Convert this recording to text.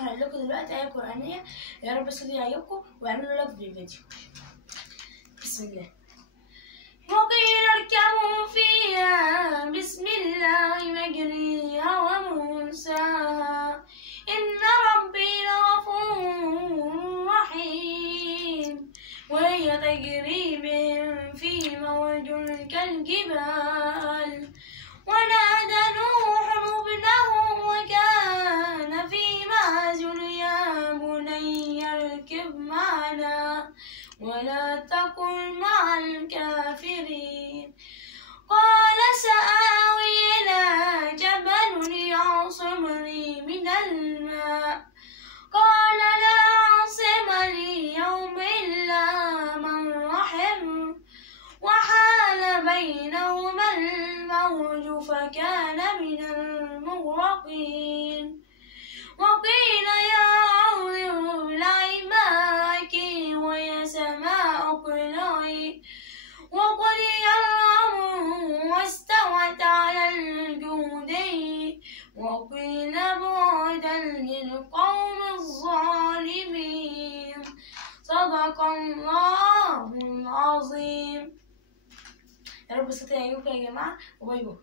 انا هقول لكم دلوقتي آية قرآنية، يا رب الصوت يعجبكم واعملوا لايك في الفيديو. بسم الله. وقيل اركبوا فيها بسم الله مجريها ومرساها إن ربي لغفور رحيم وهي تجري بهم في موج كالجبال ونادى نوح ابنه وكان في معزل يا بني اركب معنا ولا تكن مع الكافرين قال سآوي إلى جبل يعصمني من الماء قال لا عاصم اليوم إلا من رحم وحال بينهما الموج فكان من المغرقين وقيل يا أرض ابلعي ماءك ويا سماء اقلعي وقضي الأمر واستوت على الجودي وقيل بعدا للقوم الظالمين. صدق الله العظيم. يا رب الصوت يعجبكم يا جماعة، وباي باي.